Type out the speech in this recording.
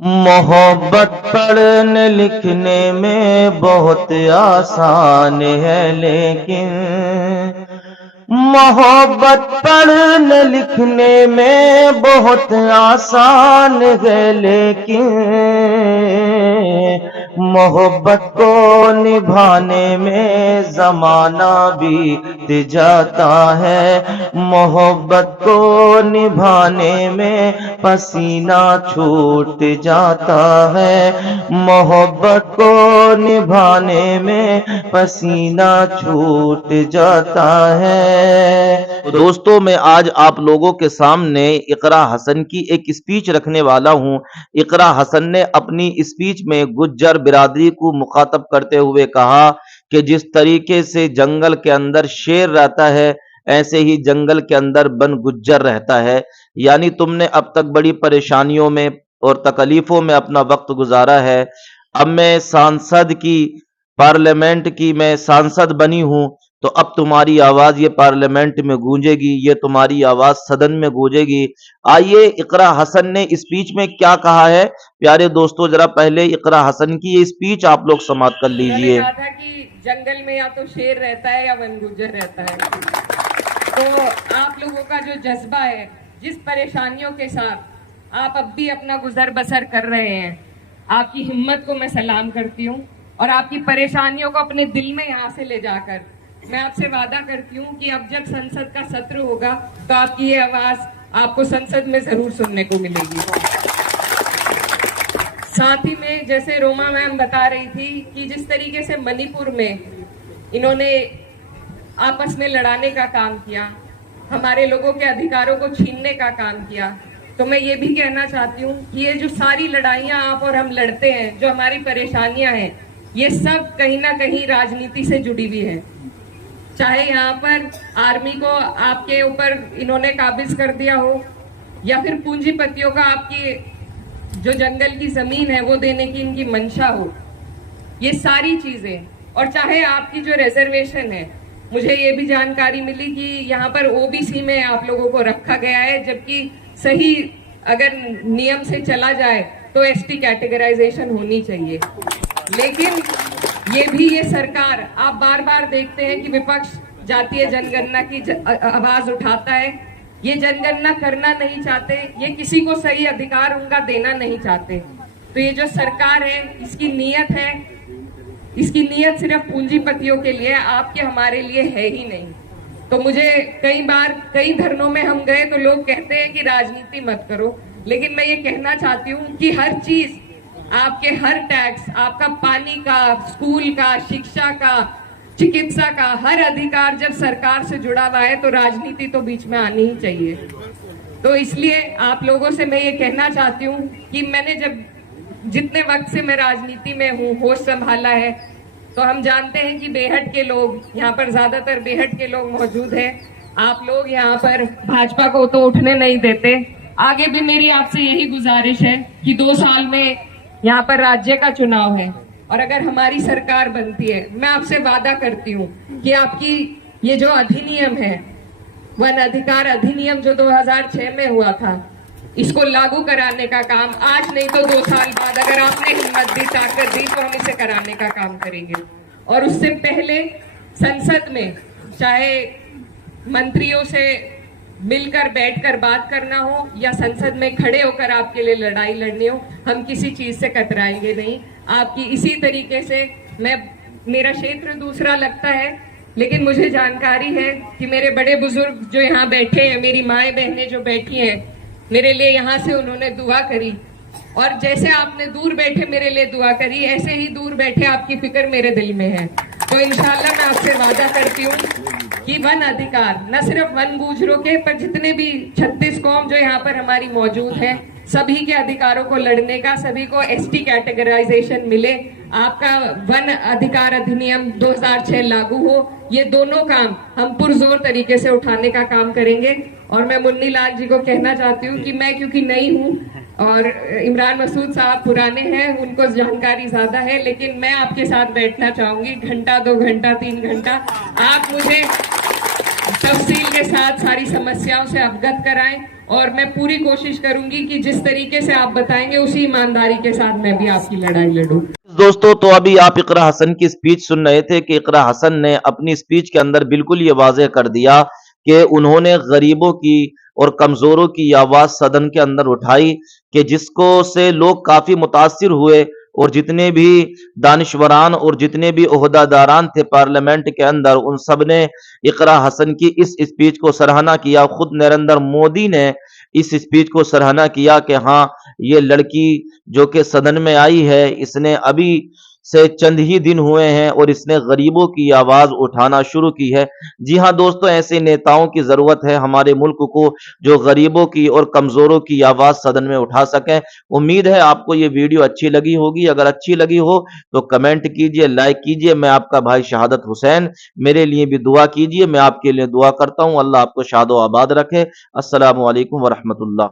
मोहब्बत पढ़ने लिखने में बहुत आसान है, लेकिन मोहब्बत पढ़ने लिखने में बहुत आसान है, लेकिन मोहब्बत को निभाने में ज़माना बीत जाता है। मोहब्बत को निभाने में पसीना छूट जाता है। मोहब्बत को निभाने में पसीना छूट जाता है। तो दोस्तों, मैं आज आप लोगों के सामने इकरा हसन की एक स्पीच रखने वाला हूं। इकरा हसन ने अपनी स्पीच में गुज्जर बिरादरी को मुखातब करते हुए कहा कि जिस तरीके से जंगल के अंदर शेर रहता है, ऐसे ही जंगल के अंदर बन गुज्जर रहता है। यानी तुमने अब तक बड़ी परेशानियों में और तकलीफों में अपना वक्त गुजारा है। अब मैं सांसद की पार्लियामेंट की मैं सांसद बनी हूं, तो अब तुम्हारी आवाज ये पार्लियामेंट में गूंजेगी, ये तुम्हारी आवाज सदन में गूंजेगी। आइए इकरा हसन ने स्पीच में क्या कहा है, प्यारे दोस्तों, जरा पहले इकरा हसन की ये स्पीच आप लोग समाप्त कर लीजिए। कहा था कि जंगल में या तो शेर रहता है या वन गुज्जर रहता है। तो आप लोगों का जो जज्बा है, जिस परेशानियों के साथ आप अब भी अपना गुजर बसर कर रहे हैं, आपकी हिम्मत को मैं सलाम करती हूँ और आपकी परेशानियों को अपने दिल में यहाँ से ले जाकर मैं आपसे वादा करती हूँ कि अब जब संसद का सत्र होगा तो आपकी ये आवाज आपको संसद में जरूर सुनने को मिलेगी। साथ ही में जैसे रोमा मैम बता रही थी कि जिस तरीके से मणिपुर में इन्होंने आपस में लड़ाने का काम किया, हमारे लोगों के अधिकारों को छीनने का काम किया, तो मैं ये भी कहना चाहती हूँ कि ये जो सारी लड़ाइयाँ आप और हम लड़ते हैं, जो हमारी परेशानियां हैं, ये सब कहीं ना कहीं राजनीति से जुड़ी हुई है। चाहे यहाँ पर आर्मी को आपके ऊपर इन्होंने काबिज कर दिया हो या फिर पूंजीपतियों का आपकी जो जंगल की जमीन है वो देने की इनकी मंशा हो, ये सारी चीजें, और चाहे आपकी जो रिजर्वेशन है, मुझे ये भी जानकारी मिली कि यहाँ पर ओबीसी में आप लोगों को रखा गया है, जबकि सही अगर नियम से चला जाए तो एसटी कैटेगराइजेशन होनी चाहिए। लेकिन ये सरकार, आप बार बार देखते हैं कि विपक्ष जातीय जनगणना की आवाज उठाता है। ये जनगणना करना नहीं चाहते, ये किसी को सही अधिकार उनका देना नहीं चाहते। तो ये जो सरकार है, इसकी नीयत है, इसकी नीयत सिर्फ पूंजीपतियों के लिए, आपके हमारे लिए है ही नहीं। तो मुझे कई बार कई धरनों में हम गए तो लोग कहते हैं कि राजनीति मत करो, लेकिन मैं ये कहना चाहती हूँ कि हर चीज, आपके हर टैक्स, आपका पानी का, स्कूल का, शिक्षा का, चिकित्सा का, हर अधिकार जब सरकार से जुड़ा हुआ है तो राजनीति तो बीच में आनी ही चाहिए। तो इसलिए आप लोगों से मैं ये कहना चाहती हूँ कि मैंने जब जितने वक्त से मैं राजनीति में हूँ, होश संभाला है, तो हम जानते हैं कि बेहट के लोग यहाँ पर, ज्यादातर बेहट के लोग मौजूद हैं। आप लोग यहाँ पर भाजपा को तो उठने नहीं देते। आगे भी मेरी आपसे यही गुजारिश है कि 2 साल में यहाँ पर राज्य का चुनाव है और अगर हमारी सरकार बनती है, मैं आपसे वादा करती हूँ कि आपकी ये जो अधिनियम है, वन अधिकार अधिनियम जो 2006 में हुआ था, इसको लागू कराने का काम आज नहीं तो 2 साल बाद, अगर आपने हिम्मत दी, ताकत दी, तो हम इसे कराने का काम करेंगे। और उससे पहले संसद में चाहे मंत्रियों से मिलकर बैठकर बात करना हो या संसद में खड़े होकर आपके लिए लड़ाई लड़नी हो, हम किसी चीज से कतराएंगे नहीं। आपकी इसी तरीके से मेरा क्षेत्र दूसरा लगता है, लेकिन मुझे जानकारी है कि मेरे बड़े बुजुर्ग जो यहाँ बैठे हैं, मेरी माएँ बहनें जो बैठी हैं, मेरे लिए यहाँ से उन्होंने दुआ करी, और जैसे आपने दूर बैठे मेरे लिए दुआ करी, ऐसे ही दूर बैठे आपकी फिक्र मेरे दिल में है। तो इंशाल्लाह मैं आपसे वादा करती हूँ कि वन अधिकार न सिर्फ वन गुजरों के, पर जितने भी 36 कौम जो यहाँ पर हमारी मौजूद है, सभी के अधिकारों को लड़ने का, सभी को एसटी कैटेगराइजेशन मिले, आपका वन अधिकार अधिनियम 2006 लागू हो, ये दोनों काम हम पुरजोर तरीके से उठाने का काम करेंगे। और मैं मुन्नी लाल जी को कहना चाहती हूँ कि मैं क्योंकि नई हूँ और इमरान मसूद साहब पुराने हैं, उनको जानकारी ज्यादा है, लेकिन मैं आपके साथ बैठना चाहूंगी, घंटा 2 घंटा 3 घंटा, आप मुझे तफसील के साथ सारी समस्याओं से अवगत कराएं और मैं पूरी कोशिश करूंगी कि जिस तरीके से आप बताएंगे उसी ईमानदारी के साथ मैं भी आपकी लड़ाई लड़ूं। दोस्तों, तो अभी आप इकरा हसन की स्पीच सुन रहे थे कि इकरा हसन ने अपनी स्पीच के अंदर बिल्कुल ये वाज़ेह कर दिया कि उन्होंने गरीबों की और कमजोरों की आवाज सदन के अंदर उठाई, कि जिसको से लोग काफी मुतासिर हुए, और जितने भी दानिशवरान और जितने भी ओहदादारान थे पार्लियामेंट के अंदर, उन सब ने इकरा हसन की इस स्पीच को सराहना किया। खुद नरेंद्र मोदी ने इस स्पीच को सराहना किया कि हाँ, ये लड़की जो कि सदन में आई है, इसने अभी से चंद ही दिन हुए हैं और इसने गरीबों की आवाज उठाना शुरू की है। जी हाँ दोस्तों, ऐसे नेताओं की जरूरत है हमारे मुल्क को, जो गरीबों की और कमजोरों की आवाज सदन में उठा सकें। उम्मीद है आपको ये वीडियो अच्छी लगी होगी। अगर अच्छी लगी हो तो कमेंट कीजिए, लाइक कीजिए। मैं आपका भाई शहादत हुसैन, मेरे लिए भी दुआ कीजिए, मैं आपके लिए दुआ करता हूँ। अल्लाह आपको शादो आबाद रखे। अस्सलामु अलैकुम वरहमतुल्लाह।